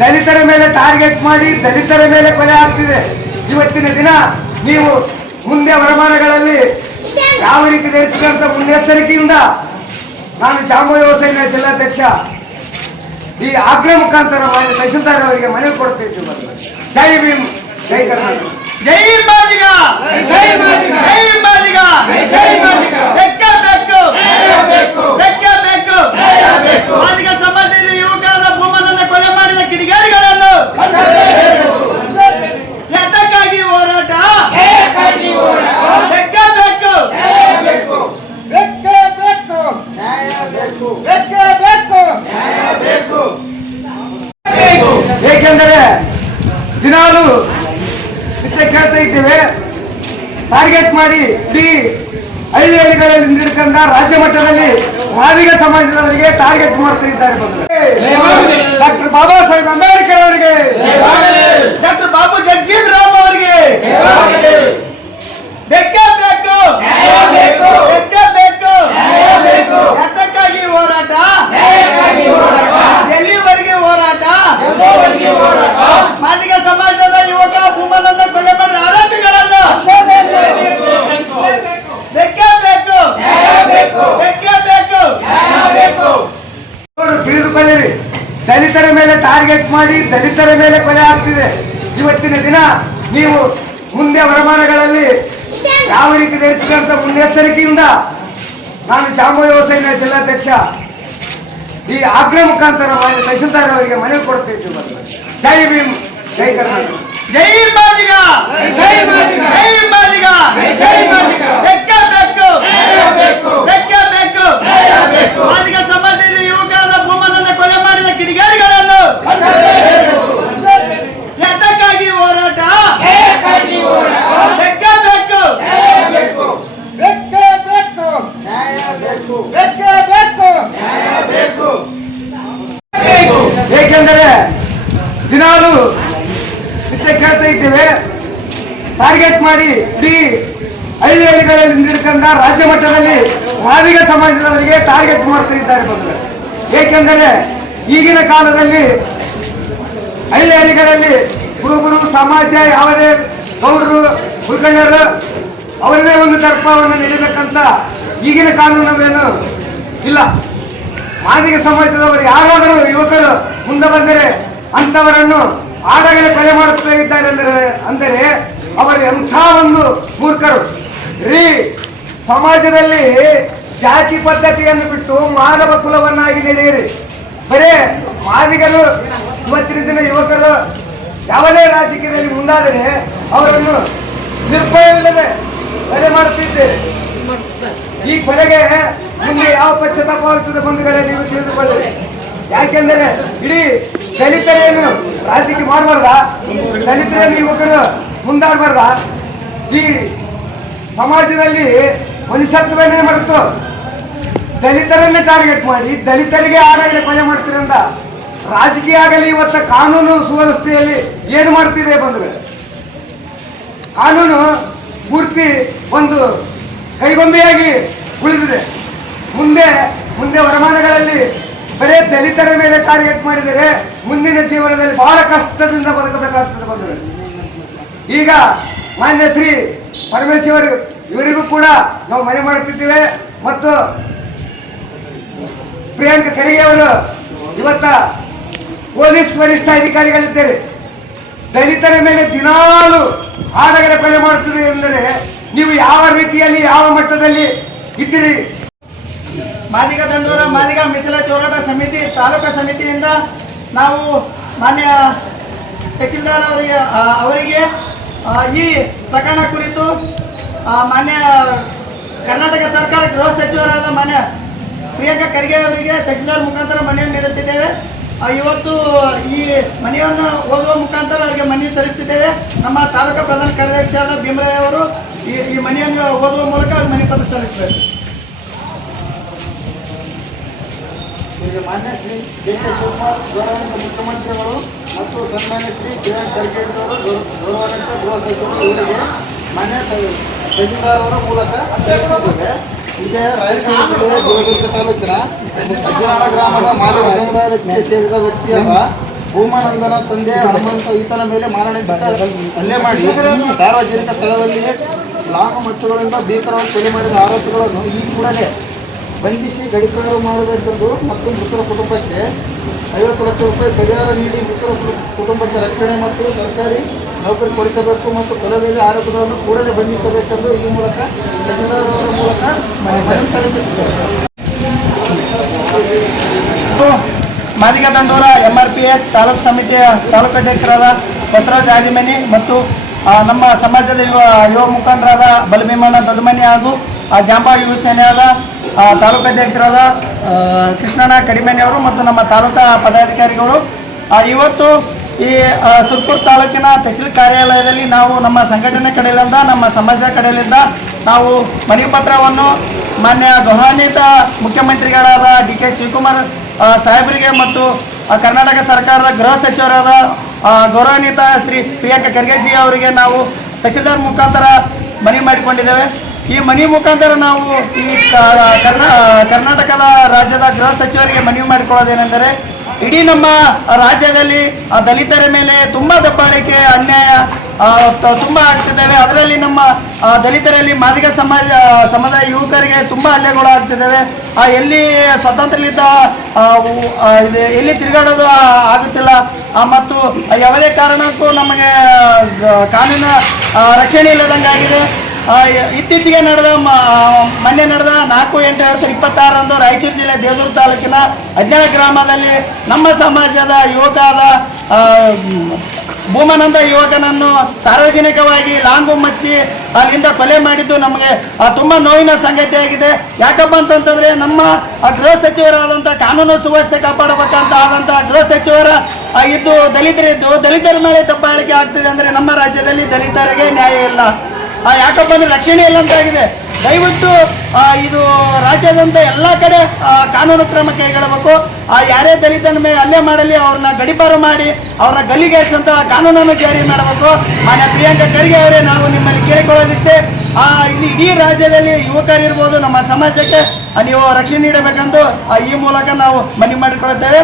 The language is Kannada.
ದಲಿತರ ಮೇಲೆ ಟಾರ್ಗೆಟ್ ಮಾಡಿ ದಲಿತರ ಮೇಲೆ ಕೊಲೆ ಆಗ್ತಿದೆ. ಇವತ್ತಿನ ದಿನ ನೀವು ಮುಂದೆ ವರಮಾನಗಳಲ್ಲಿ ಯಾವ ರೀತಿ ಇರ್ತದೆ ಅಂತ ಮುನ್ನೆಚ್ಚರಿಕೆಯಿಂದ ನಾನು ಜಾಂಬೂರಿ ಯುವ ಸೇನೆಯ ಜಿಲ್ಲಾಧ್ಯಕ್ಷ ಈ ಆಗ್ರಹ ಮುಖಾಂತರ ತಹಸೀಲ್ದಾರ್ ಅವರಿಗೆ ಮನವಿ ಕೊಡ್ತಿದ್ದೀವಿ. ಜೈ ಭೀಮ್, ಜೈ ಕರ್ನಾಟಕ, ಜೈ ಮಾದಿಗ, ಜೈ ಮಾದಿಗ, ಜೈ ಮಾದಿಗ, ಜೈ ಮಾದಿಗ. ಬೆಕ್ಕ ಬೇಕು, ಬೆಕ್ಕ ಬೇಕು, ಮಾದಿಗ ಸಮಾಜದಲ್ಲಿ ಯುವಕರಾದ ಭೂಮನನ್ನ ಕೊಲೆ ಮಾಡಿದ ಕಿಡಿಗೇಡಿಗಳನ್ನು ಎದಕ್ಕಾಗಿ ಹೋರಾಟ, ಬೆಕ್ಕ ಬೇಕು, ಬೆಕ್ಕ ಬೇಕು, ಬೆಕ್ಕ ಬೇಕು, ಬೇಕು. ಏಕೆಂದರೆ ದಿನಾಲು ಕೇಳ್ತಾ ಇದ್ದೇವೆ, ಟಾರ್ಗೆಟ್ ಮಾಡಿ ಇಡೀ ಹಳ್ಳಿಗಳಲ್ಲಿ ನಿಂತಿರ್ತಕ್ಕಂಥ ರಾಜ್ಯ ಮಟ್ಟದಲ್ಲಿ ಮಾದಿಗ ಸಮಾಜದವರಿಗೆ ಟಾರ್ಗೆಟ್ ಮಾಡ್ತಾ ಇದ್ದಾರೆ. ಡಾಕ್ಟರ್ ಬಾಬಾ ಸಾಹೇಬ್ ಅಂಬೇಡ್ಕರ್ ಅವರಿಗೆ, ಡಾಕ್ಟರ್ ಬಾಬು ಜಗಜೀವನ್ ರಾಮ್ ಅವರಿಗೆ ಬೆಕ್ಕ ಬೇಕು, ಬೆಕ್ಕ ಬೇಕು, ಎದಕ್ಕಾಗಿ ಹೋರಾಟ, ಎಲ್ಲಿವರೆಗೆ ಹೋರಾಟ, ಮಾದಿಗ ಸಮಾಜದ ಯುವಕ ಭೂಮನನ್ನ ಕೊಲೆ ಮಾಡಿದ ಆರೋಪಿಗಳನ್ನು ಬೆಕ್ಕ ಬೇಕು, ಬೆಕ್ಕ ಬೇಕು. ತಿಳಿದುಕೊಳ್ಳಿರಿ, ದಲಿತರ ಮೇಲೆ ಟಾರ್ಗೆಟ್ ಮಾಡಿ ದಲಿತರ ಮೇಲೆ ಕೊಲೆ ಆಗ್ತಿದೆ. ಇವತ್ತಿನ ದಿನ ನೀವು ಮುಂದೆ ವರಮಾನಗಳಲ್ಲಿ ಯಾವ ರೀತಿ ಇರ್ತದೆ ಅಂತ ಮುನ್ನೆಚ್ಚರಿಕೆಯಿಂದ ನಾನು ಜಾಂಬೂರಿ ಯುವ ಸೇನೆಯ ಜಿಲ್ಲಾಧ್ಯಕ್ಷ ಈ ಆಗ್ರಹ ಮುಖಾಂತರ ತಹಸೀಲ್ದಾರ್ ಅವರಿಗೆ ಮನವಿ ಕೊಡ್ತಿದ್ದೀವಿ. ಜೈ ಭೀಮ್, ಜೈ ಕರ್ನಾಟಕ, ಜೈ ಮಾದಿಗ, ಜೈ ಮಾದಿಗ, ಜೈ ಮಾದಿಗ, ಜೈ ಮಾದಿಗ. ಬೆಕ್ಕ ಬೇಕು, ಬೆಕ್ಕ ಬೇಕು, ಮಾದಿಗ ಸಮಾಜದಲ್ಲಿ ಯುವಕರಾದ ಭೂಮನನ್ನ ಕೊಲೆ ಮಾಡಿದ ಕಿಡಿಗೇಡಿಗಳನ್ನು ಎದಕ್ಕಾಗಿ ಹೋರಾಟ, ಬೆಕ್ಕ ಬೇಕು, ಬೆಕ್ಕ ಬೇಕು, ಬೆಕ್ಕ ಬೇಕು. ಏಕೆಂದರೆ ದಿನಾಲು ಕೇಳ್ತಾ ಇದ್ದೇವೆ, ಟಾರ್ಗೆಟ್ ಮಾಡಿ ಇಡೀ ಹಳ್ಳಿಗಳಲ್ಲಿ ನಿಂತಿರ್ತಕ್ಕಂಥ ರಾಜ್ಯ ಮಟ್ಟದಲ್ಲಿ ಮಾದಿಗ ಸಮಾಜದವರಿಗೆ ಟಾರ್ಗೆಟ್ ಮಾಡ್ತಾ ಇದ್ದಾರೆ. ಏಕೆಂದರೆ ಈಗಿನ ಕಾಲದಲ್ಲಿ ಹಳ್ಳಿಗಳಲ್ಲಿ ಕುರುಬರು ಸಮಾಜ ಯಾವುದೇ ಗೌಡರು ಮುಖಂಡರು ಅವರದೇ ಒಂದು ದರ್ಪವನ್ನು ನೀಡಬೇಕಂತ ಈಗಿನ ಕಾನೂನವೇನು ಇಲ್ಲ. ಮಾದಿಗ ಸಮಾಜದವರು ಯಾರಾದರೂ ಯುವಕರು ಮುಂದೆ ಬಂದರೆ ಅಂತವರನ್ನು ಆಡಗಲೇ ಕೊಲೆ ಮಾಡುತ್ತಾ ಇದ್ದಾರೆ ಅಂದರೆ ಅವರು ಎಂಥ ಒಂದು ಮೂರ್ಖರು ರೀ. ಸಮಾಜದಲ್ಲಿ ಜಾತಿ ಪದ್ಧತಿಯನ್ನು ಬಿಟ್ಟು ಮಾನವ ಕುಲವನ್ನಾಗಿ ನಡೆಯಿರಿ. ಬರೇ ಮಾದಿಗರು ಇವತ್ತಿನ ದಿನ ಯುವಕರು ಯಾವುದೇ ರಾಜಕೀಯದಲ್ಲಿ ಮುಂದಾದರೆ ಅವರನ್ನು ನಿರ್ಭಯವಿಲ್ಲದೆ ಕೊಲೆ ಮಾಡುತ್ತಿದ್ದೇವೆ. ಈ ಕೊಲೆಗೆ ಮುಂದೆ ಯಾವ ಪಶ್ಚಾತ್ತಾಪವಾಗುತ್ತದೆ ಬಂಧುಗಳೇ ನೀವು ತಿಳಿದುಕೊಳ್ಳಿ. ಯಾಕೆಂದರೆ ಇಡೀ ದಲಿತರೇನು ರಾಜಕೀಯ ಮಾಡಬಾರ್ದ, ದಲಿತರೇನು ಯುವಕರು ಮುಂದಾಡಬಾರ್ದ. ಈ ಸಮಾಜದಲ್ಲಿ ಮನುಷ್ಯತ್ವವನ್ನೇ ಮಾಡುತ್ತೋ ದಲಿತರನ್ನೇ ಟಾರ್ಗೆಟ್ ಮಾಡಿ ದಲಿತರಿಗೆ ಆಡಗಲೇ ಕೊಲೆ ಮಾಡ್ತೀರಂತ ರಾಜಕೀಯ ಆಗಲಿ ಇವತ್ತು ಕಾನೂನು ಸುವ್ಯವಸ್ಥೆಯಲ್ಲಿ ಏನು ಮಾಡ್ತಿದೆ ಬಂಧುಗಳೇ. ಕಾನೂನು ಪೂರ್ತಿ ಒಂದು ಕೈಗೊಂಬೆಯಾಗಿ ಉಳಿದಿದೆ. ಮುಂದೆ ವರಮಾನಗಳಲ್ಲಿ ಬರೇ ದಲಿತರ ಮೇಲೆ ಟಾರ್ಗೆಟ್ ಮಾಡಿದರೆ ಮುಂದಿನ ಜೀವನದಲ್ಲಿ ಬಹಳ ಕಷ್ಟದಿಂದ ಬದುಕಬೇಕಾಗ್ತದೆ ಬಂಧುಗಳೇ. ಈಗ ಮಾನ್ಯ ಶ್ರೀ ಪರಮೇಶ್ವರ್ ಇವರಿಗೂ ಕೂಡ ನಾವು ಮನವಿ ಮಾಡುತ್ತಿದ್ದೇವೆ ಮತ್ತು ಪ್ರಿಯಾಂಕ ಖರ್ಗೆ ಅವರು ಇವತ್ತ ಪೊಲೀಸ್ ವರಿಷ್ಠ ಅಧಿಕಾರಿಗಳಿದ್ದಾರೆ. ದಲಿತರ ಮೇಲೆ ದಿನಾಲು ಆಡಗಲೇ ಕೊಲೆ ಮಾಡುತ್ತದೆ ಎಂದರೆ ನೀವು ಯಾವ ರೀತಿಯಲ್ಲಿ ಯಾವ ಮಟ್ಟದಲ್ಲಿ ಇದ್ದೀರಿ? ಮಾದಿಗ ದಂಡೂರ ಮಾದಿಗ ಮೀಸಲಾತಿ ಹೋರಾಟ ಸಮಿತಿ ತಾಲೂಕಾ ಸಮಿತಿಯಿಂದ ನಾವು ಮಾನ್ಯ ತಹಸೀಲ್ದಾರ್ ಅವರಿಗೆ ಈ ಪ್ರಕರಣ ಕುರಿತು ಮಾನ್ಯ ಕರ್ನಾಟಕ ಸರ್ಕಾರ ಗೃಹ ಸಚಿವರಾದ ಮಾನ್ಯ ಪ್ರಿಯಾಂಕ ಖರ್ಗೆ ಅವರಿಗೆ ತಹಸೀಲ್ದಾರ್ ಮುಖಾಂತರ ಮನವಿಯನ್ನು ನೀಡುತ್ತಿದ್ದೇವೆ. ಇವತ್ತು ಈ ಮನವಿಯನ್ನು ಓದುವ ಮುಖಾಂತರ ಅವರಿಗೆ ಮನವಿ ಸಲ್ಲಿಸುತ್ತಿದ್ದೇವೆ. ನಮ್ಮ ತಾಲೂಕಾ ಪ್ರಧಾನ ಕಾರ್ಯದರ್ಶಿಯಾದ ಭೀಮರಾಯ್ ಅವರು ಈ ಮನವಿಯನ್ನು ಓದುವ ಮೂಲಕ ಮನವಿ ಪತ್ರ ಸಲ್ಲಿಸಬೇಕು. ಮಾನ್ಯ ಶ್ರೀ ಡಿ ಕೆ ಶಿವಕುಮಾರ್ ಗೌರವಾನ್ವಿತ ಮುಖ್ಯಮಂತ್ರಿಗಳು ಮತ್ತು ಸನ್ಮಾನ್ಯ ಶ್ರೀ ಪ್ರಿಯಾಂಕ ಖರ್ಗೆ ಅವರು ಗೌರವಾನ್ವಿತ ಗೃಹ ಸಚಿವರು ಇವರಿಗೆ ಮಾನ್ಯ ತಹಸೀಲ್ದಾರ್ ಅವರ ಮೂಲಕ ತಿಳಿಸುತ್ತದೆ. ವಿಷಯ ರಾಯಚೂರು ಜಿಲ್ಲೆಯ ದೇವದುರ್ಗ ತಾಲೂಕಿನ ಅಜ್ಜನಾಳ ಗ್ರಾಮದ ಮಾದಿಗ ಸಮುದಾಯಕ್ಕೆ ಸೇರಿದ ವ್ಯಕ್ತಿಯಾದ ಭೂಮಾನಂದನ ತಂದೆ ಹನುಮಂತ ಈತನ ಮೇಲೆ ಮಾರಣಾಂತಿಕ ಹಲ್ಲೆ ಮಾಡಿ ಸಾರ್ವಜನಿಕ ಸ್ಥಳದಲ್ಲಿಯೇ ಲಾಂಗು ಮಚ್ಚುಗಳಿಂದ ಭೀಕರವಾಗಿ ಕೊಲೆ ಮಾಡಿದ ಆರೋಪಿಗಳನ್ನು ಈ ಕೂಡಲೇ ಬಂಧಿಸಿ ಗಡೀಪಾರು ಮಾಡಬೇಕೆಂದು ಮತ್ತು ಮೃತರ ಕುಟುಂಬಕ್ಕೆ 50 ಲಕ್ಷ ರೂಪಾಯಿ ಪರಿಹಾರ ನೀಡಿ ಮೃತರ ಕುಟುಂಬಕ್ಕೆ ರಕ್ಷಣೆ ಮತ್ತು ಸರ್ಕಾರಿ ನೌಕರಿ ಕೊಡಿಸಬೇಕು ಮತ್ತು ಕೊಲೆಯಲ್ಲಿ ಆರೋಪಿಗಳನ್ನು ಕೂಡಲೇ ಬಂಧಿಸಬೇಕೆಂದು ಈ ಮೂಲಕ ತಹಶೀಲ್ದಾರ್ ಅವರ ಮೂಲಕ ಮನವಿ ಸಲ್ಲಿಸುತ್ತಿದ್ದಾರೆ. ಮಾದಿಗ ದಂಡೂರ MRPS ತಾಲೂಕು ಸಮಿತಿಯ ತಾಲೂಕು ಅಧ್ಯಕ್ಷರಾದ ಬಸವರಾಜ ಆದಿಮನಿ ಮತ್ತು ನಮ್ಮ ಸಮಾಜದ ಯುವ ಮುಖಂಡರಾದ ಬಲಭೀಮಣ್ಣ ದೊಡ್ಡಮನಿ ಹಾಗೂ ಜಾಂಬಾ ಯುವ ಸೇನೆಯಾದ ತಾಲೂಕು ಅಧ್ಯಕ್ಷರಾದ ಕೃಷ್ಣಣ್ಣ ಕಡಿಮನಿ ಅವರು ಮತ್ತು ನಮ್ಮ ತಾಲೂಕಾ ಪದಾಧಿಕಾರಿಗಳು ಇವತ್ತು ಈ ಸುರ್ಪುರ್ ತಾಲೂಕಿನ ತಹಸೀಲ್ ಕಾರ್ಯಾಲಯದಲ್ಲಿ ನಾವು ನಮ್ಮ ಸಂಘಟನೆ ಕಡೆಯಿಂದ ನಮ್ಮ ಸಮಾಜದ ಕಡೆಯಿಂದ ನಾವು ಮನವಿ ಪತ್ರವನ್ನು ಮಾನ್ಯ ಗೌರವಾನ್ವಿತ ಮುಖ್ಯಮಂತ್ರಿಗಳಾದ DK ಶಿವಕುಮಾರ್ ಸಾಹೇಬರಿಗೆ ಮತ್ತು ಕರ್ನಾಟಕ ಸರ್ಕಾರದ ಗೃಹ ಸಚಿವರಾದ ಗೌರವಾನ್ವಿತ ಶ್ರೀ ಪ್ರಿಯಾಂಕ ಖರ್ಗೆಜಿ ಅವರಿಗೆ ನಾವು ತಹಸೀಲ್ದಾರ್ ಮುಖಾಂತರ ಮನವಿ ಮಾಡಿಕೊಂಡಿದ್ದೇವೆ. ಈ ಮನವಿ ಮುಖಾಂತರ ನಾವು ಈ ಕರ್ನಾಟಕದ ರಾಜ್ಯದ ಗೃಹ ಸಚಿವರಿಗೆ ಮನವಿ ಮಾಡಿಕೊಳ್ಳೋದೇನೆಂದರೆ ಇಡೀ ನಮ್ಮ ರಾಜ್ಯದಲ್ಲಿ ದಲಿತರ ಮೇಲೆ ತುಂಬ ದಬ್ಬಾಳಿಕೆ ಅನ್ಯಾಯ ತುಂಬ ಆಗ್ತಿದ್ದಾವೆ. ಅದರಲ್ಲಿ ನಮ್ಮ ದಲಿತರಲ್ಲಿ ಮಾದಿಗ ಸಮುದಾಯ ಯುವಕರಿಗೆ ತುಂಬ ಹಲ್ಲೆಗಳು ಆಗ್ತಿದ್ದಾವೆ. ಎಲ್ಲಿ ಸ್ವತಂತ್ರಲಿದ್ದ ಎಲ್ಲಿ ತಿರುಗಾಡೋದು ಆಗುತ್ತಿಲ್ಲ ಮತ್ತು ಯಾವುದೇ ಕಾರಣಕ್ಕೂ ನಮಗೆ ಕಾನೂನು ರಕ್ಷಣೆ ಇಲ್ಲದಂಗಾಗಿದೆ. ಇತ್ತೀಚೆಗೆ ಮೊನ್ನೆ ನಡೆದ 4/8/2026 ರಾಯಚೂರು ಜಿಲ್ಲೆ ದೇವದುರ್ಗ ತಾಲೂಕಿನ ಅಜ್ಞಾನ ಗ್ರಾಮದಲ್ಲಿ ನಮ್ಮ ಸಮಾಜದ ಯುವಕಾದ ಭೂಮಾನಂದ ಯುವಕನನ್ನು ಸಾರ್ವಜನಿಕವಾಗಿ ಲಾಂಗು ಮಚ್ಚಿ ಅಲ್ಲಿಂದ ಕೊಲೆ ಮಾಡಿದ್ದು ನಮಗೆ ತುಂಬ ನೋವಿನ ಸಂಗತಿಯಾಗಿದೆ. ಯಾಕಪ್ಪ ಅಂತಂತಂದರೆ ನಮ್ಮ ಗೃಹ ಸಚಿವರಾದಂಥ ಕಾನೂನು ಸುವ್ಯವಸ್ಥೆ ಕಾಪಾಡಬೇಕಂತ ಆದಂಥ ಗೃಹ ಸಚಿವರ ಇದ್ದು ದಲಿತರಿದ್ದು ದಲಿತರ ಮೇಲೆ ದಬ್ಬಾಳಿಕೆ ಆಗ್ತಿದೆ ಅಂದರೆ ನಮ್ಮ ರಾಜ್ಯದಲ್ಲಿ ದಲಿತರಿಗೆ ನ್ಯಾಯ ಇಲ್ಲ. ಯಾಕಪ್ಪ ಅಂದರೆ ರಕ್ಷಣೆ ಇಲ್ಲ ಅಂತಾಗಿದೆ. ದಯವಿಟ್ಟು ಇದು ರಾಜ್ಯದಂತ ಎಲ್ಲ ಕಡೆ ಕಾನೂನು ಕ್ರಮ ಕೈಗೊಳ್ಳಬೇಕು. ಯಾರೇ ದಲಿತನ ಮೇಲೆ ಹಲ್ಲೆ ಮಾಡಲಿ ಅವ್ರನ್ನ ಗಡೀಪಾರು ಮಾಡಿ ಅವ್ರನ್ನ ಗಲ್ಲಿಗೇರಿಸಂತ ಕಾನೂನನ್ನು ಜಾರಿ ಮಾಡಬೇಕು. ಮಾನ್ಯ ಪ್ರಿಯಾಂಕ ಖರ್ಗೆ ಅವರೇ, ನಾವು ನಿಮ್ಮಲ್ಲಿ ಕೇಳಿಕೊಳ್ಳೋದಿಷ್ಟೇ, ಇಲ್ಲಿ ಇಡೀ ರಾಜ್ಯದಲ್ಲಿ ಯುವಕರಿರ್ಬೋದು ನಮ್ಮ ಸಮಾಜಕ್ಕೆ ನೀವು ರಕ್ಷಣೆ ನೀಡಬೇಕೆಂದು ಈ ಮೂಲಕ ನಾವು ಮನವಿ ಮಾಡಿಕೊಳ್ಳುತ್ತೇವೆ.